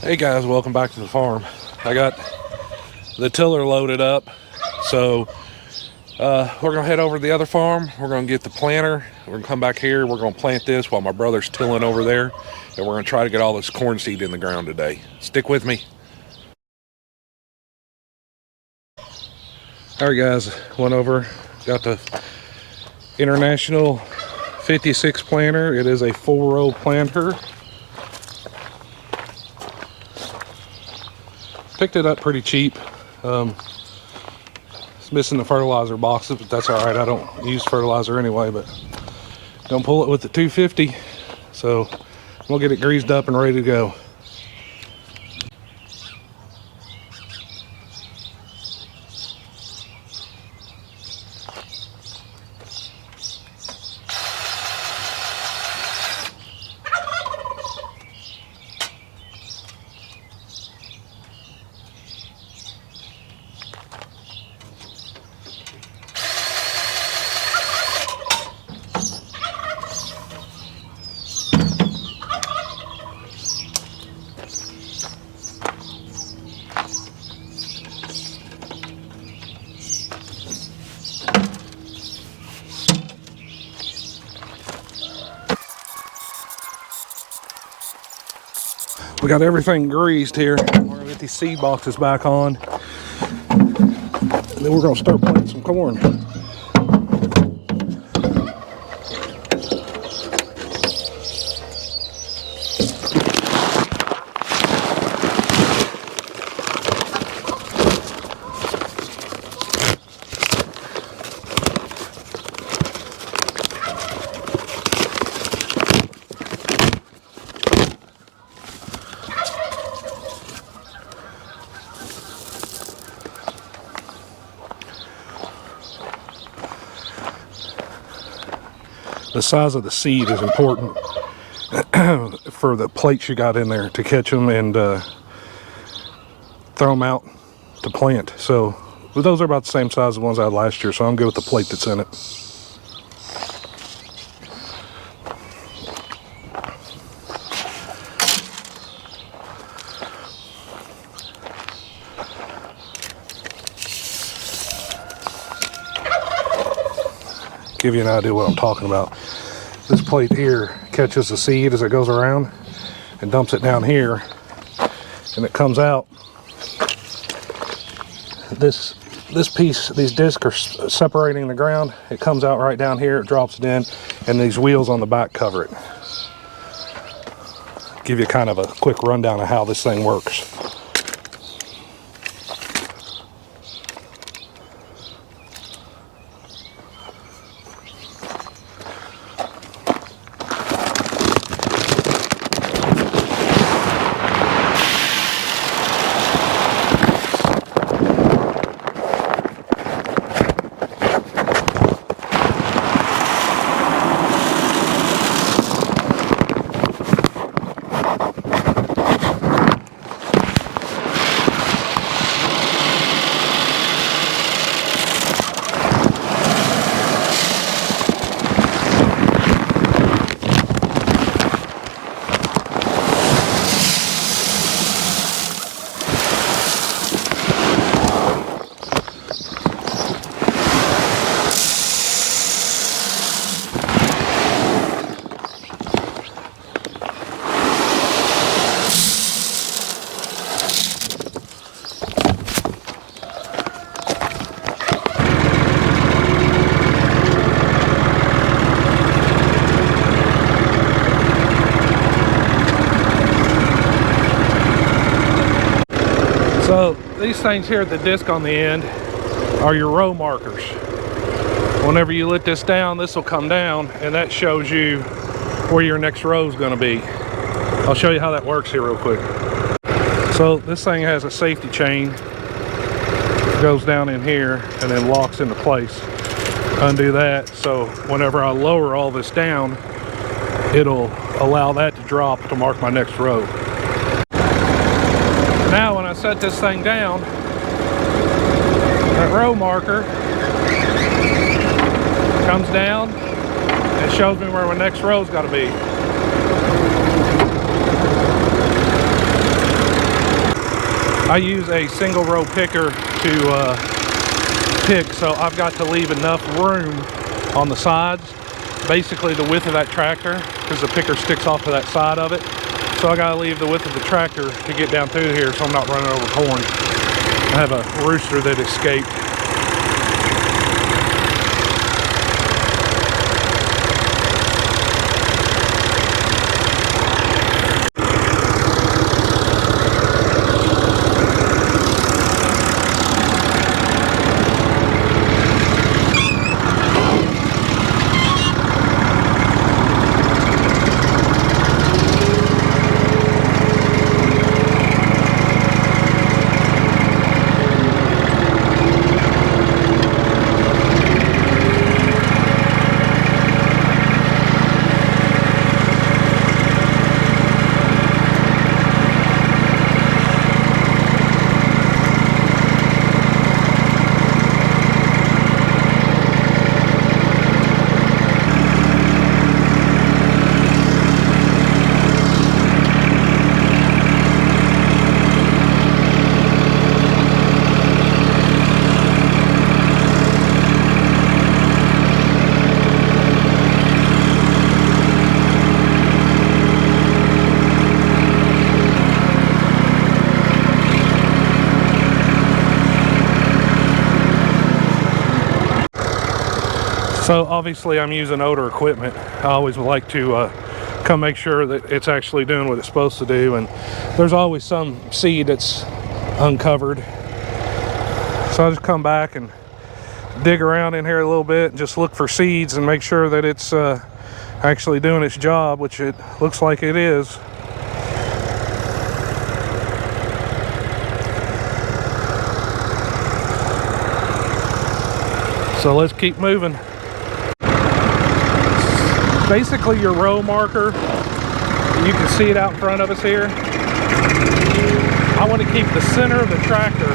Hey guys, welcome back to the farm. I got the tiller loaded up, so we're gonna head over to the other farm. We're gonna get the planter. We're gonna come back here. We're gonna plant this while my brother's tilling over there, and we're gonna try to get all this corn seed in the ground today. Stick with me. All right guys, went over, got the International 56 planter. It is a 4-row planter. Picked it up pretty cheap. It's missing the fertilizer boxes, but that's all right. I don't use fertilizer anyway, but don't pull it with the 250. So we'll get it greased up and ready to go. We got everything greased here. We're gonna get these seed boxes back on, and then we're gonna start planting some corn. The size of the seed is important for the plates you got in there to catch them and throw them out to plant. So those are about the same size as the ones I had last year, so I'm good with the plate that's in it. Give you an idea what I'm talking about. This plate here catches the seed as it goes around and dumps it down here, and it comes out. This piece, these discs are separating the ground. It comes out right down here, it drops it in, and these wheels on the back cover it. Give you kind of a quick rundown of how this thing works. So these things here at the disc on the end are your row markers. Whenever you let this down, this will come down, and that shows you where your next row is going to be. I'll show you how that works here real quick. So this thing has a safety chain. It goes down in here and then locks into place. Undo that, so whenever I lower all this down, it'll allow that to drop to mark my next row. Now when I set this thing down, that row marker comes down and shows me where my next row's got to be. I use a single row picker to pick, so I've got to leave enough room on the sides, basically the width of that tractor, because the picker sticks off to that side of it. So I gotta leave the width of the tractor to get down through here so I'm not running over corn. I have a rooster that escaped. So obviously I'm using older equipment. I always would like to come make sure that it's actually doing what it's supposed to do, and there's always some seed that's uncovered. So I just come back and dig around in here a little bit and just look for seeds and make sure that it's actually doing its job, which it looks like it is. So let's keep moving. Basically your row marker, you can see it out in front of us here. I want to keep the center of the tractor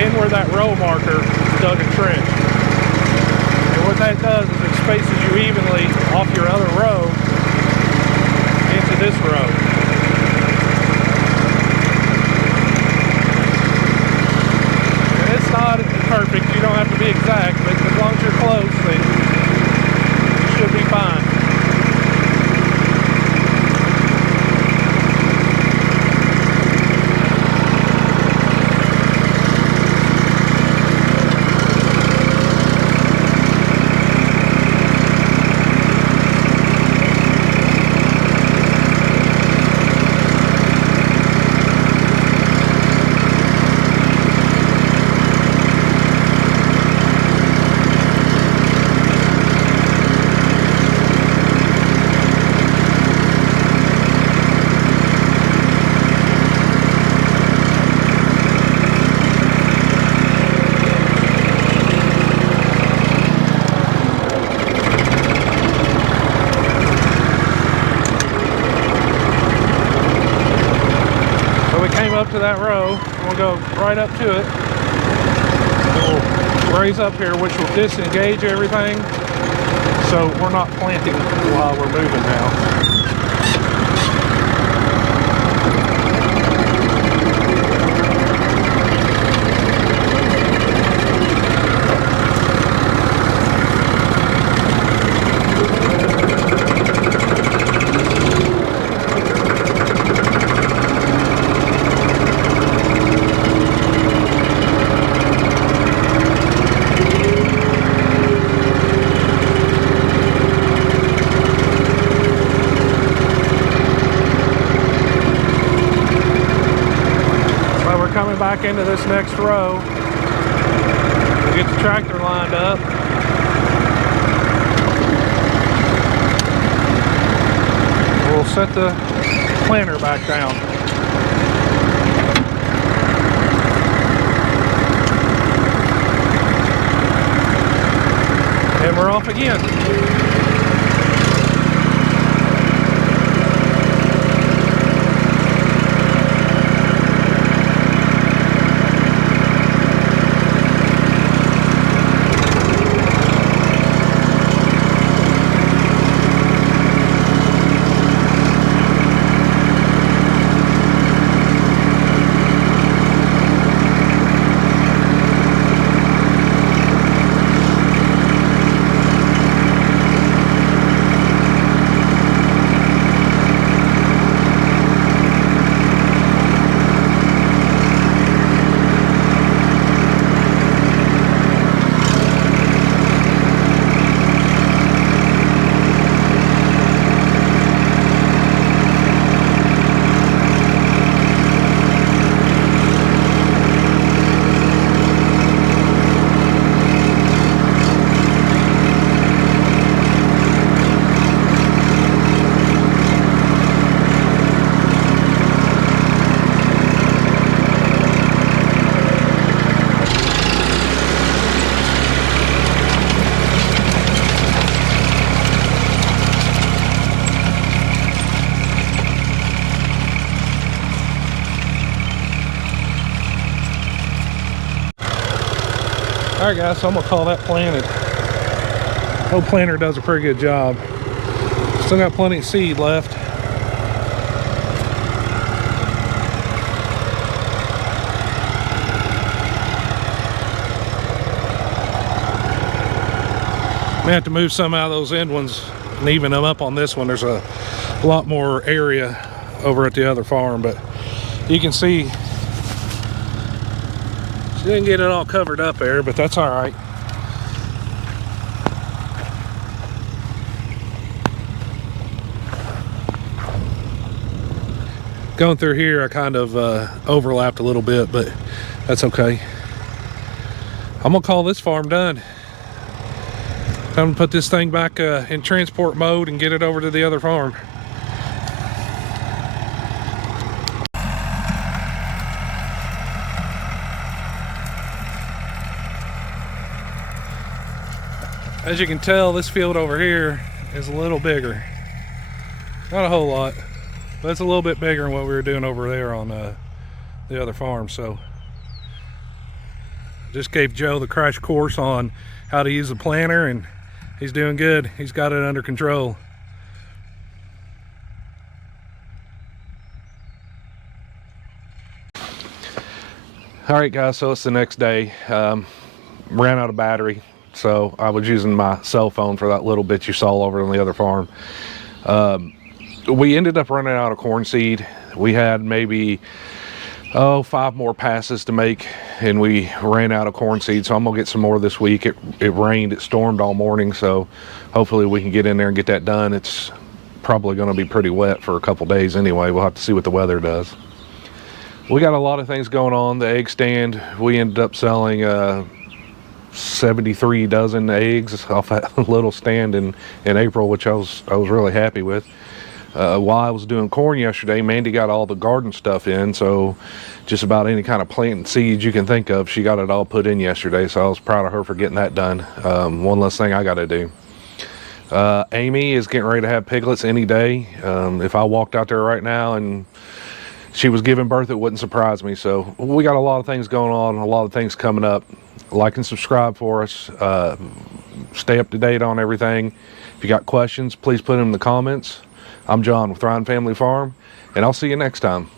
in where that row marker dug a trench. And what that does is it spaces you evenly off your other row into this row. And it's not perfect, you don't have to be exact, but as long as you're close, then should be fine. To that row, we'll go right up to it. We'll raise up here, which will disengage everything, so we're not planting while we're moving now. Back into this next row. We'll get the tractor lined up. We'll set the planter back down. And we're off again. Alright guys, so I'm gonna call that planted. Old planter does a pretty good job. Still got plenty of seed left. May have to move some out of those end ones and even them up on this one. There's a lot more area over at the other farm, but you can see she didn't get it all covered up there, but that's all right. Going through here, I kind of overlapped a little bit, but that's okay. I'm gonna call this farm done. Time to put this thing back in transport mode and get it over to the other farm. As you can tell, this field over here is a little bigger. Not a whole lot, but it's a little bit bigger than what we were doing over there on the other farm. So just gave Joe the crash course on how to use the planter, and he's doing good. He's got it under control. All right guys, so it's the next day. Ran out of battery, so I was using my cell phone for that little bit you saw over on the other farm. We ended up running out of corn seed. We had maybe 5 more passes to make, and we ran out of corn seed, so I'm gonna get some more this week. It rained, it stormed all morning, so hopefully we can get in there and get that done. It's probably gonna be pretty wet for a couple days anyway. We'll have to see what the weather does. We got a lot of things going on. The egg stand, we ended up selling 73 dozen eggs off that little stand in April, which I was really happy with. While I was doing corn yesterday, Mandy got all the garden stuff in, so just about any kind of plant and seeds you can think of, she got it all put in yesterday, so I was proud of her for getting that done. One less thing I got to do. Amy is getting ready to have piglets any day. If I walked out there right now and she was giving birth, it wouldn't surprise me. So we got a lot of things going on, a lot of things coming up. Like and subscribe for us. Stay up to date on everything. If you got questions, please put them in the comments. I'm John with Ryan Family Farm, and I'll see you next time.